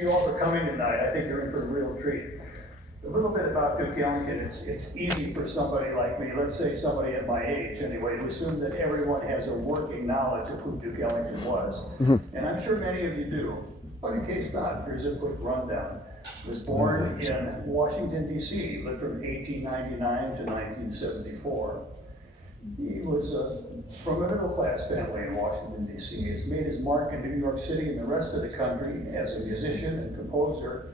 you all for coming tonight. I think you're in for a real treat. A little bit about Duke Ellington. It's easy for somebody like me, let's say somebody at my age anyway, to assume that everyone has a working knowledge of who Duke Ellington was. And I'm sure many of you do, but in case not, here's a quick rundown. He was born in Washington, D.C., lived from 1899 to 1974. He was from a middle-class family in Washington, D.C. He's made his mark in New York City and the rest of the country as a musician and composer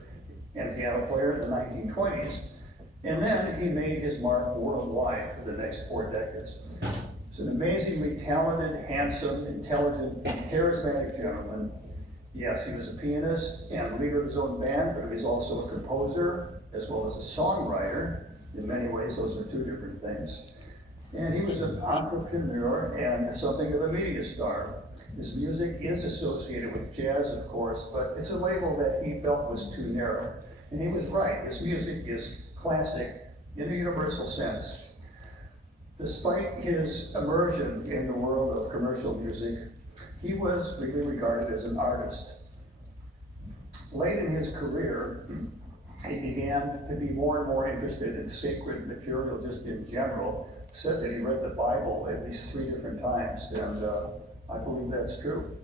and piano player in the 1920s. And then he made his mark worldwide for the next 4 decades. He's an amazingly talented, handsome, intelligent, charismatic gentleman. Yes, he was a pianist and leader of his own band, but he was also a composer as well as a songwriter. In many ways, those are 2 different things. And he was an entrepreneur and something of a media star. His music is associated with jazz, of course, but it's a label that he felt was too narrow. And he was right. His music is classic in the universal sense. Despite his immersion in the world of commercial music, he was really regarded as an artist. Late in his career, he began to be more and more interested in sacred material just in general. Said that he read the Bible at least 3 different times, and I believe that's true.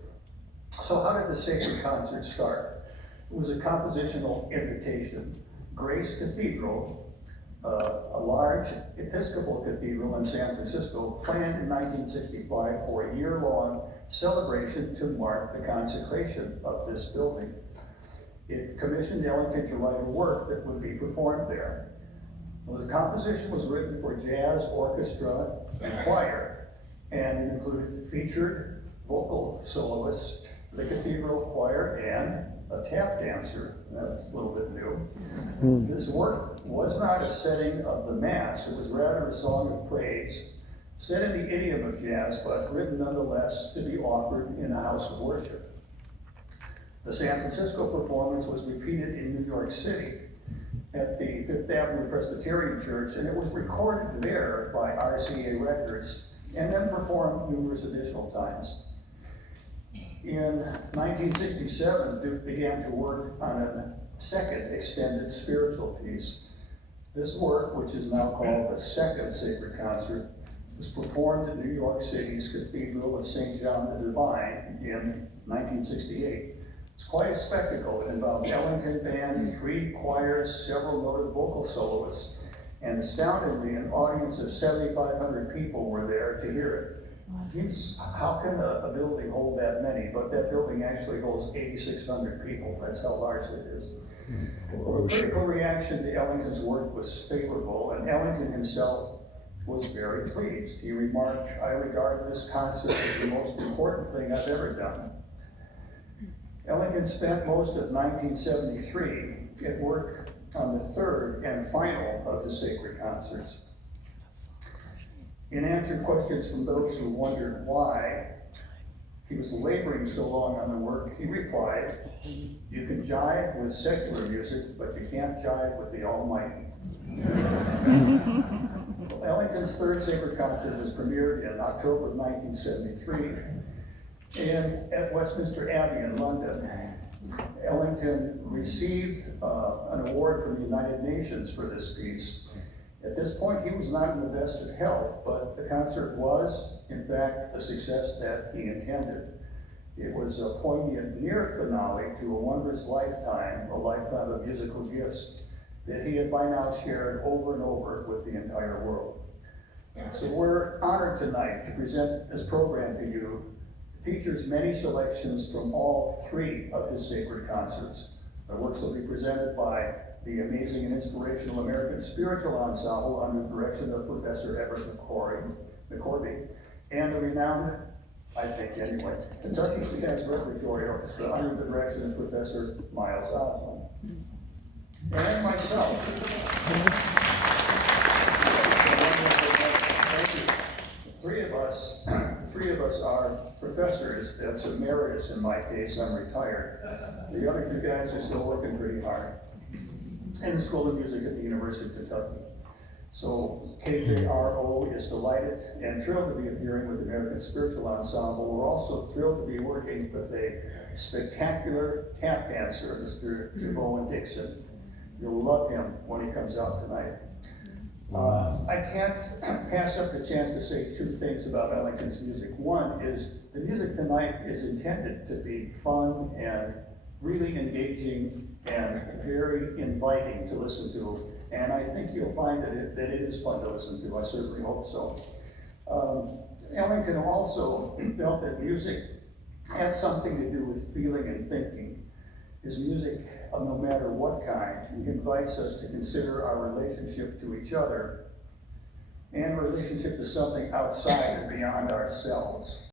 So how did the sacred concert start? It was a compositional invitation. Grace Cathedral, a large Episcopal cathedral in San Francisco, planned in 1965 for a year-long celebration to mark the consecration of this building. It commissioned Ellington to write a work that would be performed there. Well, the composition was written for jazz, orchestra, and choir, and it included featured vocal soloists, the cathedral choir, and a tap dancer. That's a little bit new. This work was not a setting of the Mass. It was rather a song of praise, set in the idiom of jazz, but written nonetheless to be offered in a house of worship. The San Francisco performance was repeated in New York City at the Fifth Avenue Presbyterian Church, and it was recorded there by RCA Records, and then performed numerous additional times. In 1967, Duke began to work on a second extended spiritual piece. This work, which is now called the Second Sacred Concert, was performed in New York City's Cathedral of St. John the Divine in 1968. It's quite a spectacle. It involved Ellington Band, 3 choirs, several noted vocal soloists, and astoundingly, an audience of 7,500 people were there to hear it. How can a building hold that many? But that building actually holds 8,600 people. That's how large it is. Well, the critical reaction to Ellington's work was favorable, and Ellington himself was very pleased. He remarked, "I regard this concert as the most important thing I've ever done." Ellington spent most of 1973 at work on the 3rd and final of his sacred concerts. In answer to questions from those who wondered why he was laboring so long on the work, he replied, "You can jive with secular music, but you can't jive with the Almighty." Well, Ellington's 3rd sacred concert was premiered in October of 1973 and at Westminster Abbey in London. Ellington received an award from the United Nations for this piece. At this point, he was not in the best of health, but the concert was, in fact, the success that he intended. It was a poignant near finale to a wondrous lifetime, a lifetime of musical gifts that he had by now shared over and over with the entire world. So we're honored tonight to present this program to you. It features many selections from all 3 of his sacred concerts. The works will be presented by the amazing and inspirational American Spiritual Ensemble under the direction of Professor Everett McCorvey, and the renowned, I think anyway, Kentucky Jazz Repertory Orchestra under the direction of Professor Miles Osmond. And myself. Thank you. The three of us are professors. That's emeritus in my case. I'm retired. The other 2 guys are still working pretty hard in the School of Music at the University of Kentucky. So KJRO is delighted and thrilled to be appearing with the American Spiritual Ensemble. We're also thrilled to be working with a spectacular tap dancer, Mr. Jabone Dixon. You'll love him when he comes out tonight. I can't pass up the chance to say two things about Ellington's music. One is the music tonight is intended to be fun and really engaging and very inviting to listen to. And I think you'll find that it is fun to listen to. I certainly hope so. Ellington also felt that music had something to do with feeling and thinking. His music, no matter what kind, invites us to consider our relationship to each other and relationship to something outside and beyond ourselves.